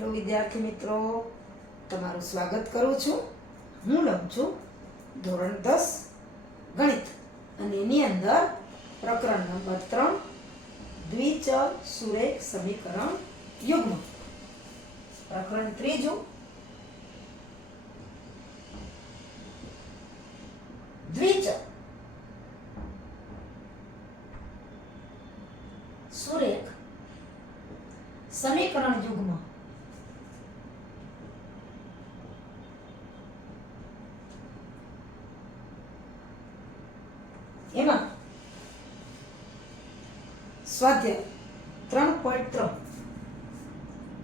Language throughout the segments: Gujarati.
હેલો વિદ્યાર્થી મિત્રો, તમારું સ્વાગત કરું છું. હું લઉં છું ધોરણ 10 ગણિત અને એની અંદર પ્રકરણ નંબર 3 દ્વિચલ સુરેખ સમીકરણ યુગ્મ. પ્રકરણ ત્રીજું દ્વિચલ સુરેખ સમીકરણ યુગ્મ. એમાં સ્વાધ્યાય 3.3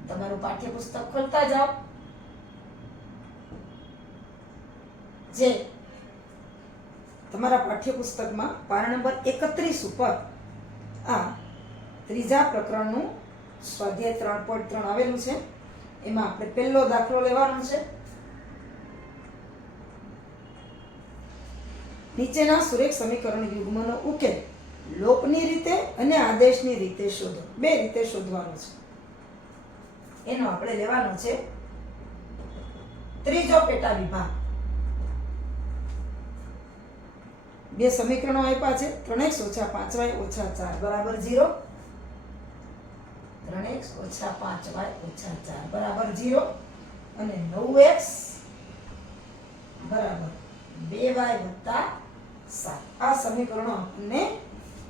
તમારું પાઠ્યપુસ્તક ખોલતા જાઓ. જે તમારા પાઠ્યપુસ્તકમાં પાના નંબર 31 ઉપર આ ત્રીજા પ્રકરણનું સ્વાધ્યાય 3.3 આવેલું છે. એમાં આપણે પહેલો દાખલો લેવાનો છે. નીચેના સુરેખ સમીકરણ યુગ્મનો ઉકેલ લોપની રીતે અને આદેશની રીતે શોધો. બે રીતે શોધવાનો છે. એનો આપણે લેવાનો છે ત્રીજો પેટા વિભાગ. બે સમીકરણો આપ્યા છે. 3x - 5y - 4 બરાબર 0. 3x - 5y - 4 બરાબર 0 અને 9x બરાબર 2y + 7. આ સમીકરણો આપણને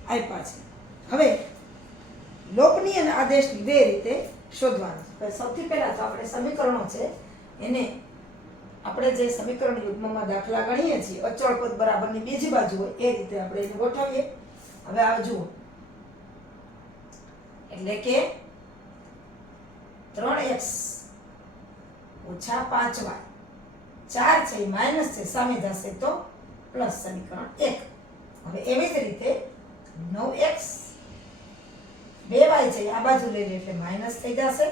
આપ્યા છે. હવે લોપની અને આદેશની બે રીતે શોધવાનું છે. સૌથી પહેલા તો આપણે સમીકરણો છે એને આપણે જે સમીકરણ યુગ્મમાં દાખલા ગણીએ છીએ અચળ પદ બરાબરની બીજી બાજુ હોય એ રીતે આપણે એને ગોઠવીએ. હવે આ જુઓ, એટલે કે 3x - 5y 4 છે એ માઇનસ છે, સામે જશે તો પ્લસ સમીકરણ 1. હવે એવી જ રીતે 9x 2y છે આ બાજુ લઈ લે એટલે માઇનસ થઈ જશે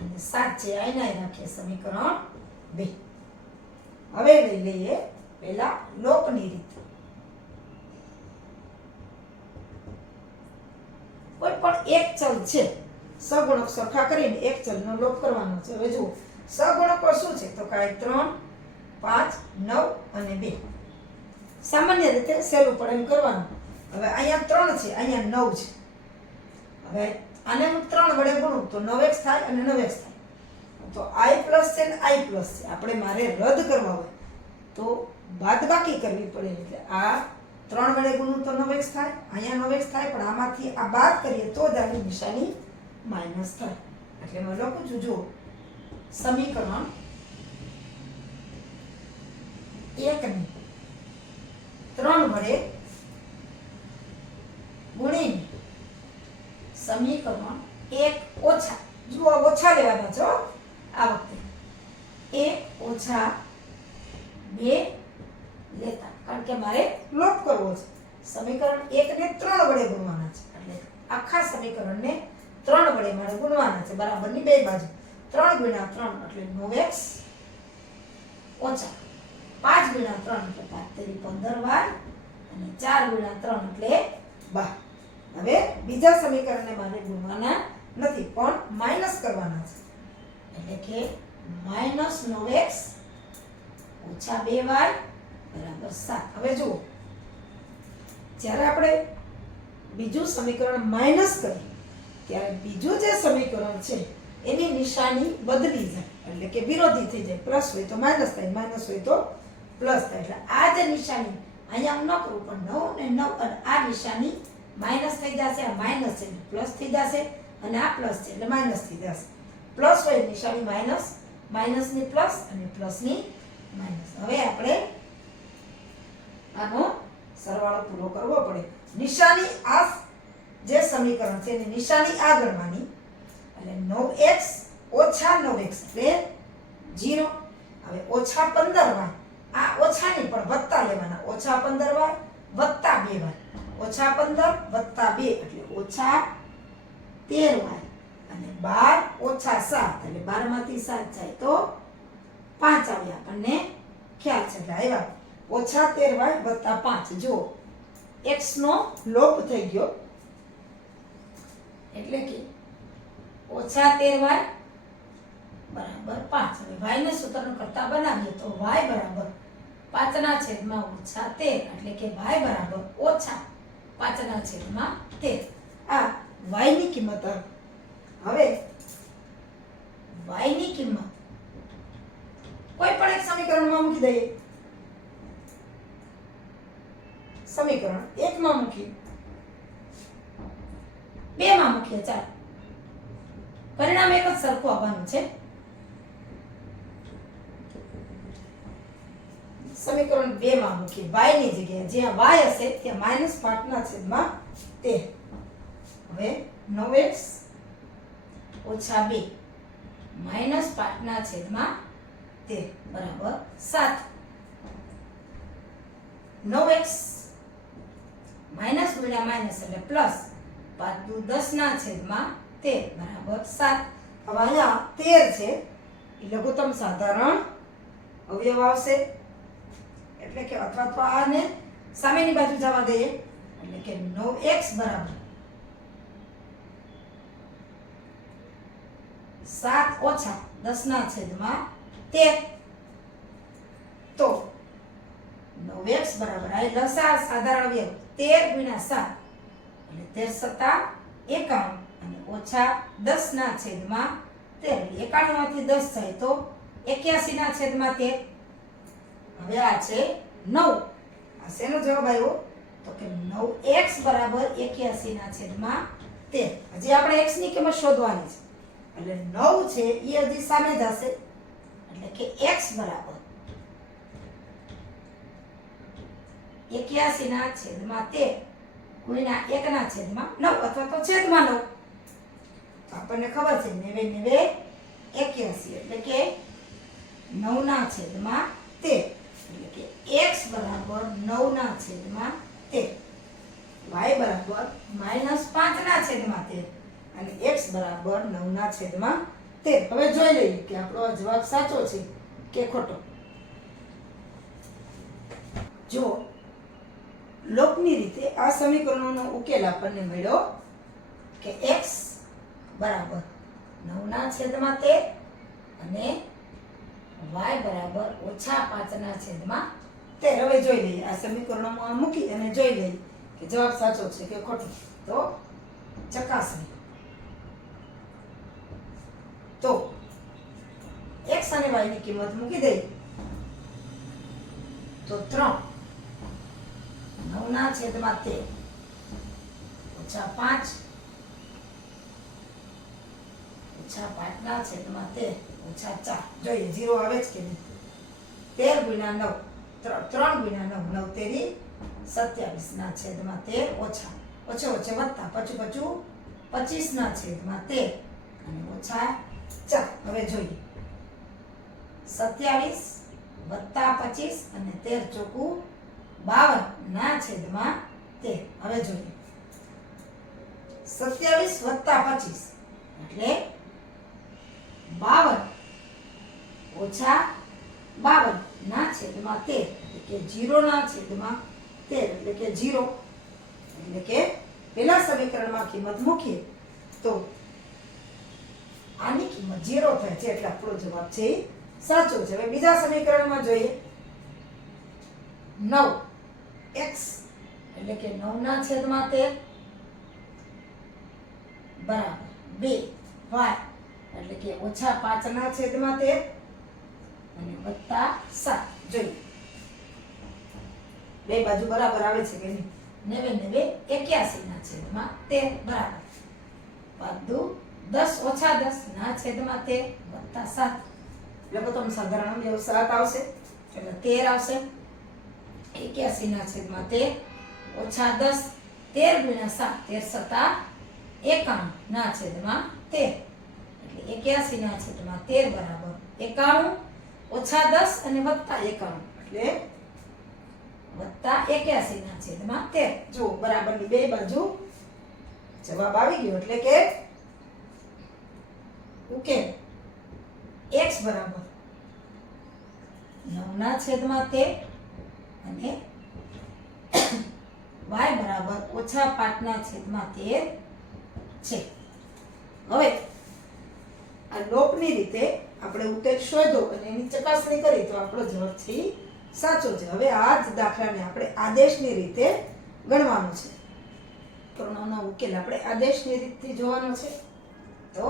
અને 7 છે આના રાખીએ સમીકરણ 2. હવે લઈ લઈએ પહેલા લોપની રીત. કોઈ પણ એક ચલ છે, સગુણક સરખા કરીને એક ચલનો લોપ કરવાનો છે. હવે જુઓ સગુણકો શું છે તો કાંઈ 3 5 9 અને 2. સામાન્ય રીતે સહેલું પડે એમ કરવાનું. હવે અહીંયા 3 છે, અહીંયા 9 છે. હવે આને હું 3 વડે ગુણું તો 9x થાય અને 9x થાય. તો i પ્લસ છે ને i પ્લસ છે. આપણે મારે રદ કરવા હોય તો બાદબાકી કરવી પડે. એટલે આ 3 વડે ગુણું તો 9x થાય, અહીંયા 9x થાય, પણ આમાંથી આ બાદ કરીએ તો જ આની નિશાની માઇનસ થાય. એટલે હું લખું છું, જુઓ સમીકરણ 1 ને 3 વડે ગુણીને સમીકરણ 1 ઓછા, જુઓ ઓછા લેવાના છો આ વખતે, 1 ઓછા 2 લેતા, કારણ કે મારે લોપ કરવો છે. સમીકરણ 1 ને 3 વડે ગુણવાના છે. એટલે આખા સમીકરણને 3 વડે મારે ગુણવાના છે, બરાબરની બે બાજુ. 3 × 3 એટલે 9x ઓછા 5 × 3 એટલે 15 વાર અને 4 × 3 એટલે 12. હવે બીજા સમીકરણને મારે ગુણવાના નથી પણ માઈનસ કરવાના છે. એટલે કે -9x ઓછા 2y બરાબર 7. હવે જુઓ, જ્યારે આપણે બીજું સમીકરણ માઈનસ કરીએ ત્યારે બીજું જે સમીકરણ છે એની નિશાની બદલી જાય, એટલે કે વિરોધી થઈ જાય. પ્લસ હોય તો માઇનસ થાય, માઇનસ હોય તો પ્લસ થાય. એટલે આ જે નિશાની અહીંયા હું ન કરું પણ 9 ને 9 અને આ નિશાની માઇનસ થઈ જશે, આ માઇનસ છે પ્લસ થઈ જશે અને આ પ્લસ છે એટલે માઇનસ થઈ જશે. પ્લસ હોય નિશાની માઇનસ, માઇનસની પ્લસ અને પ્લસની માઇનસ. હવે આપણે આનો સરવાળો પૂરો કરવો પડે. નિશાની આ જે સમીકરણ છે એની નિશાની આગળમાંની, એટલે 9x ઓછા 9x એટલે 0. હવે ઓછા 15y, આ ઓછાની પણ વત્તા લેવાના, ઓછા 15y વત્તા 2y, ઓછા 15 વત્તા 2 એટલે ઓછા 13y અને 12 ઓછા 7 એટલે 12 માંથી 7 જાય તો 5 આવે. આપણને ખ્યાલ છે. એટલે આવ્યા ઓછા 13y વત્તા 5. જુઓ x નો લોપ થઈ ગયો, એટલે કે ઓછા 13y બરાબર 5. હવે y ને સૂત્રનું કરતા બનાવીએ તો y બરાબર 5 છેદમાં ઓછા 13 એટલે કે y બરાબર ઓછા 5 છેદમાં 13. આ y ની કિંમત હવે y ની કિંમત કોઈ પણ એક સમીકરણમાં મૂકી દઈએ. સમીકરણ 1 માં મૂકી, 2 માં મૂકીએ. ચાલો, પરિણામ એક જ સરખું આવવાનું છે. સમીકરણ 2 માં મૂકીએ y ની જગ્યાએ જ્યાં y હશે ત્યાં -5 છેદમાં 13. હવે 9x ઓછા 2 -5 છેદમાં 13 બરાબર 7. 9x માઇનસ ગુણ્યા માઇનસ એટલે પ્લસ 5 દુ 10 છેદમાં 13 બરાબર 7. હવે અહીંયા 13 છે એ લઘુત્તમ સાધારણ અવયવ આવશે એટલે કે અથવા તો આને સામેની બાજુ જવા દઈએ એટલે કે 9x બરાબર 7 ઓછા 10 છેદમાં 13. તો 9x બરાબર આ લસા સાધારણ અવયવ 13 ગુણ્યા 7 એટલે 13 × 7 = 91 અને ઓછા 10 છેદમાં 13 એટલે 91 માંથી 10 જાય તો 81 છેદમાં 13. હવે આ છે 9. આ શેનો જવાબ આવ્યો તો કે 9x બરાબર 81 છેદમાં 13. હજી આપણે x ની કિંમત શોધવાની છે એટલે 9 છે એ હજી સામે જશે એટલે કે x બરાબર 81 છેદમાં 13 ગુણ્યા 1 છેદમાં 9 અથવા તો છેદમાં 9. આપણને ખબર છે 90 × 81 એટલે કે 9 છેદમાં 13 એટલે કે x બરાબર 9 છેદમાં 13, y બરાબર -5 છેદમાં 13 અને x બરાબર 9 છેદમાં 13. હવે જોઈ લઈએ કે આપણો જવાબ સાચો છે કે ખોટો. જો લોકની રીતે આ સમીકરણોનો ઉકેલ આપણને મળ્યો કે x બરાબર 9 છેદમાં 13 અને y બરાબર -5 છેદમાં 13. હવે જોઈ લઈએ આ સમીકરણોમાં મૂકી અને જોઈ લઈએ કે જવાબ સાચો છે કે ખોટો. તો ચકાસણી. તો x અને y ની કિંમત મૂકી દઈએ તો 3 9 છેદમાં 13 ઓછા 5 ઓછા 5 છેદમાં 13 ઓછા 4. જોઈએ 0 આવે છે કે નહીં. 13 ગુણ્યા 9 3 ગુણ્યા 9 9 તેરી 27 છેદમાં 13 ઓછા ઓછે ઓછે વત્તા પચું 25 છેદમાં 13 અને ઓછા 4. હવે જોઈએ 27 વત્તા 25 અને 13 ચોકું 52 છેદમાં 13. હવે જોઈએ 27 વત્તા 25 એટલે 52 ઓછા 52 છેદમાં 13 એટલે કે 0 છેદમાં 13 એટલે કે 0. એટલે કે પેલા સમીકરણમાં કિંમત મૂકીએ તો આની કિંમત 0 થાય છે એટલે આપણો જવાબ છે એ સાચો છે. હવે બીજા સમીકરણમાં જોઈએ 9x એટલે કે 9 છેદમાં 13 બરાબર 2y એટલે કે ઓછા 5 છેદમાં 13 અને વત્તા 7. જોઈએ બે બાજુ બરાબર આવે છે કે નહીં. 90 81 છેદમાં 13 બરાબર 5 10 ઓછા 10 છેદમાં 13 વત્તા 7 એટલે તો સાધારણ અવયવ 7 આવશે એટલે 13 આવશે. 81 છેદમાં 13 ઓછા 10 13 ગુણ્યા 7 13 7 51 છેદમાં 13 એટલે 81 છેદમાં 13 બરાબર 91 ઓછા 10 અને વત્તા 91 એટલે વત્તા 81 છેદમાં 13. જો બરાબરની બે બાજુ જવાબ આવી ગયો એટલે કે ઉકેલ x બરાબર 9 છેદમાં 13 અને y બરાબર ઓછા 5 છેદમાં 13 છે. હવે આ લોકની રીતે આપણે ઉત્તર શોધો અને એની ચકાસણી કરી તો આપણો જવાબ છે ઈ સાચો છે. હવે આ જ દાખલાને આપણે આદેશની રીતે ગણવાનો છે. પ્રમાણનો ઉકેલ આપણે આદેશની રીતથી જોવાનો છે. તો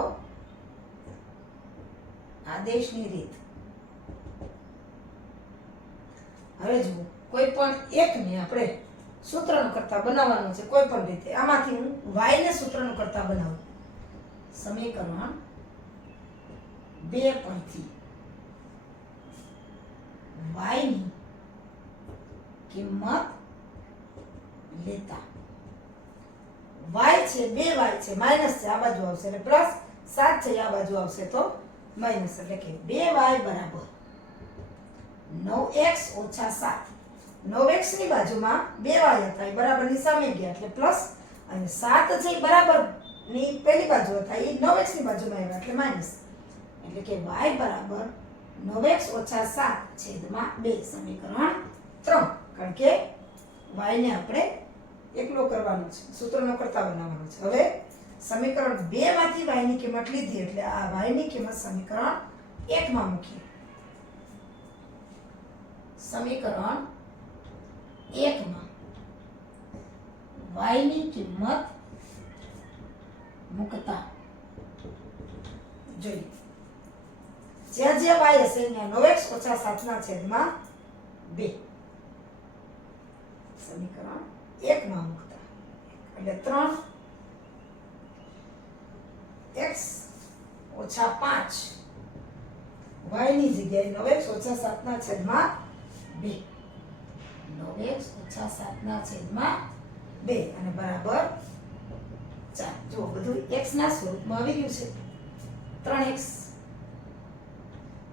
આદેશની રીત, હવે જુઓ, કોઈ પણ એકને આપણે સૂત્રનો કરતા બનાવવાનું છે કોઈ પણ રીતે. આમાંથી હું y ને સૂત્રનો કરતા બનાવું. સમીકરણ 2 પરથી y ની કિંમત લેતા, y છે 2y છે, માઈનસ છે આ બાજુ આવશે એટલે પ્લસ 7 છે આ બાજુ આવશે તો માઈનસ, એટલે કે 2y બરાબર 9x ઓછા 7. 9x ની બાજુમાં 2y હતા એ બરાબરની સામે ગયા એટલે પ્લસ, અને 7 છે બરાબર ની પેલી બાજુ હતા એ 9x ની બાજુમાં આવ્યા એટલે માઈનસ, એટલે કે y બરાબર 9x ઓછા 7 છેદમાં 2 સમીકરણ 3. કારણ કે y ને આપણે એકલો કરવાનો છે, સૂત્રનો કરતા બનાવવાનો છે. હવે સમીકરણ 2 માંથી y ની કિંમત લીધી એટલે આ y ની કિંમત સમીકરણ 1 માં મૂકીએ. સમીકરણ 1 માં y ની કિંમત મૂકતા જોઈએ જ્યાં જ્યાં y હશે ત્યાં 9x ઓછા 7 ના છેદમાં 2 સમીકરણ 1 માં મૂકતા એટલે 3x ઓછા 5 y ની જગ્યાએ 9x ઓછા 7 ના છેદમાં 2, 9x ઓછા 7 ના છેદમાં 2 અને બરાબર 4. જો બધું x ના સ્વરૂપમાં આવી ગયું છે. 3x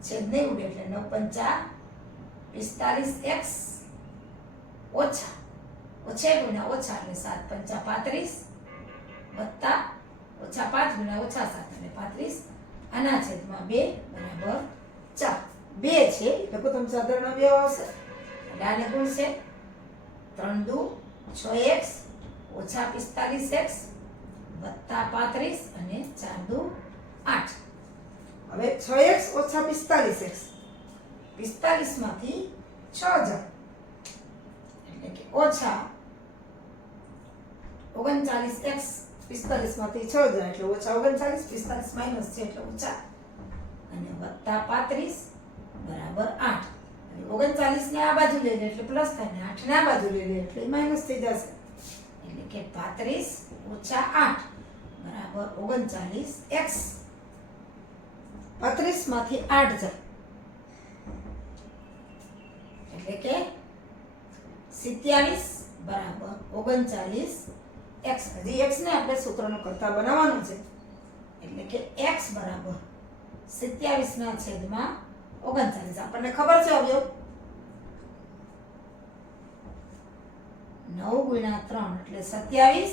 છેદ નહીં ઉડે એટલે 9 પંચા 45x ઓછા ઓછા ગુણ્યા ઓછા એટલે 7 પંચા 35 વત્તા ઓછા 5 ગુણ્યા ઓછા 7 એટલે 35 આના છેદમાં 2 બરાબર 4. 2 છે લઘુત્તમ સાધારણ અવયવ આવશે એટલે આને ગુણશે 3 દુ 6x ઓછા 45x વત્તા 35 અને 4 દુ 8. હવે 6x ઓછા 45x, 45 માંથી 6 જાય એટલે કે ઓછા 39x, 45 માંથી 6 જાય એટલે ઓછા 39, 45 માઈનસ છે એટલે ઓછા અને વત્તા 35 બરાબર 8. હવે 39 ને આ બાજુ લઈ લે એટલે પ્લસ થાય ને 8 ને આ બાજુ લઈ લે એટલે માઈનસ થઈ જશે, એટલે કે 35 ઓછા 8 બરાબર 39x. 35 માંથી 8 જાય એટલે કે 27 બરાબર 39x. હજી x ને આપણે સૂત્રનો કરતા બનાવવાનું છે એટલે કે x બરાબર 27 ના છેદમાં 39. આપણને ખબર છે અવયવ 9 ગુણ્યા 3 એટલે 27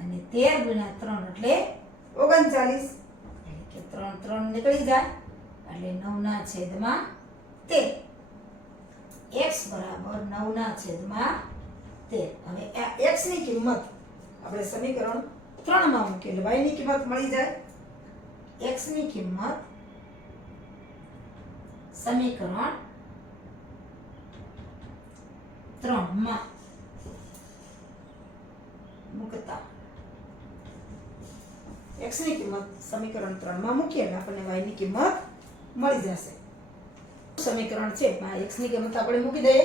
અને 13 ગુણ્યા 3 એટલે 39, એટલે કે 3 3 નીકળી જાય એટલે 9 ના છેદમાં 13. x બરાબર 9 ના છેદમાં 13. હવે x ની કિંમત આપણે સમીકરણ 3 માં મૂકીએ એટલે y ની કિંમત મળી જાય. x ની કિંમત સમીકરણ 3 માં મૂકતા x ની કિંમત સમીકરણ 3 માં મૂકીએ એટલે આપણને y ની કિંમત મળી જશે. સમીકરણ છે આ x ની કિંમત આપણે મૂકી દઈએ.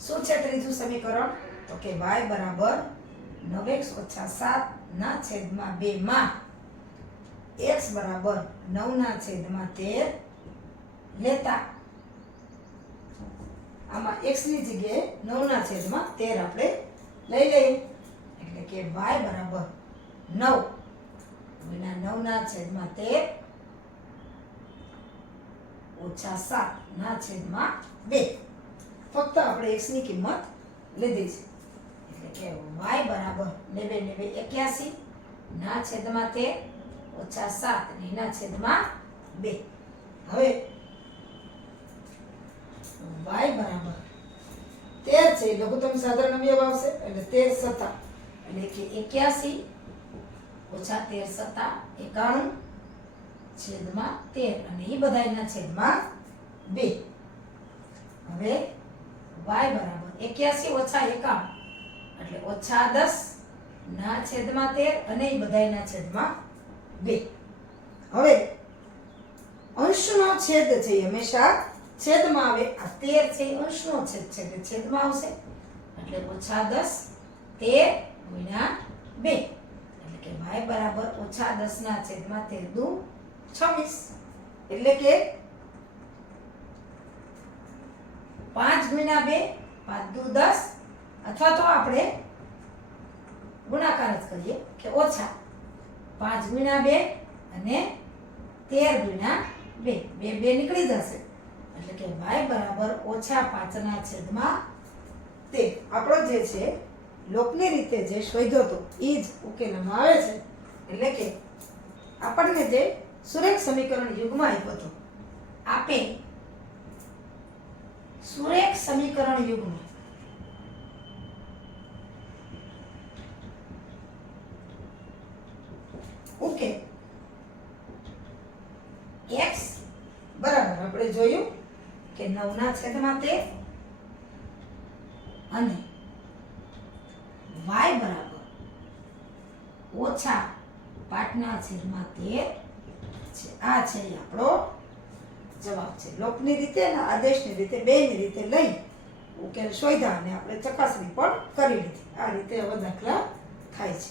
શું છે ત્રીજું સમીકરણ? તો કે y બરાબર 9x ઓછા 7 ના છેદમાં 2 માં x બરાબર 9 ના છેદમાં 13 લેતા, આમાં x ની જગ્યાએ 9 ના છેદમાં 13 આપણે લઈ લઈએ એટલે કે y બરાબર 9 ગુણ્યા 9 ના છેદમાં 13 ઓછા 7 ના છેદમાં 2. ફક્ત આપણે x ની કિંમત લીધી છે એટલે કે y બરાબર 9 9 81 ના છેદમાં 13 ઓછા 7 ના છેદમાં 2. હવે y બરાબર 13 છે લઘુત્તમ સાધારણ અવયવ આવશે એટલે 13 સત્તા એટલે કે 81 ઓછા 13 સત્તા 91 છેદમાં 13 અને એ બધાયના છેદમાં 2. હવે y બરાબર 81 ઓછા 51 એટલે ઓછા 10 ના છેદમાં 13 અને એ બધાયના છેદમાં 2. હવે અંશનો છેદ છે એ હંમેશા છેદમાં આવે. આ 13 છે એ અંશનો છેદ છે એટલે છેદમાં આવશે એટલે ઓછા 10 13 ગુણ્યા 2 એટલે કે y બરાબર ઓછા 10 ના છેદમાં 13 દુ 26 એટલે કે 5 ગુણ્યા 2 5 દુ 10 અથવા તો આપણે ગુણાકાર જ કરીએ કે ઓછા 5 ગુણ્યા 2 અને 13 ગુણ્યા 2 2 નીકળી જશે એટલે કે y બરાબર ઓછા 5 ના છેદમાં 13. આપણો જે છે લોકની રીતે જે શોધ્યો તો એ જ ઉકેલમાં આવે છે. એટલે કે આપણને જે સુરેખ સમીકરણ યુગમાં આપ્યો હતો આપે સુરેખ સમીકરણ યુગમાં ઉકેલ x બરાબર આપણે જોયું કે 9 ના છેદમાં 13 અને y બરાબર ઓછા 5 ના છેદમાં 13 છે. આ છે આપણો જવાબ છે. લોકની રીતે અને આદેશની રીતે બેની રીતે લઈ ઉકેલ શોધ્યા અને આપણે ચકાસણી પણ કરી લીધી. આ રીતે હવે દાખલા થાય છે.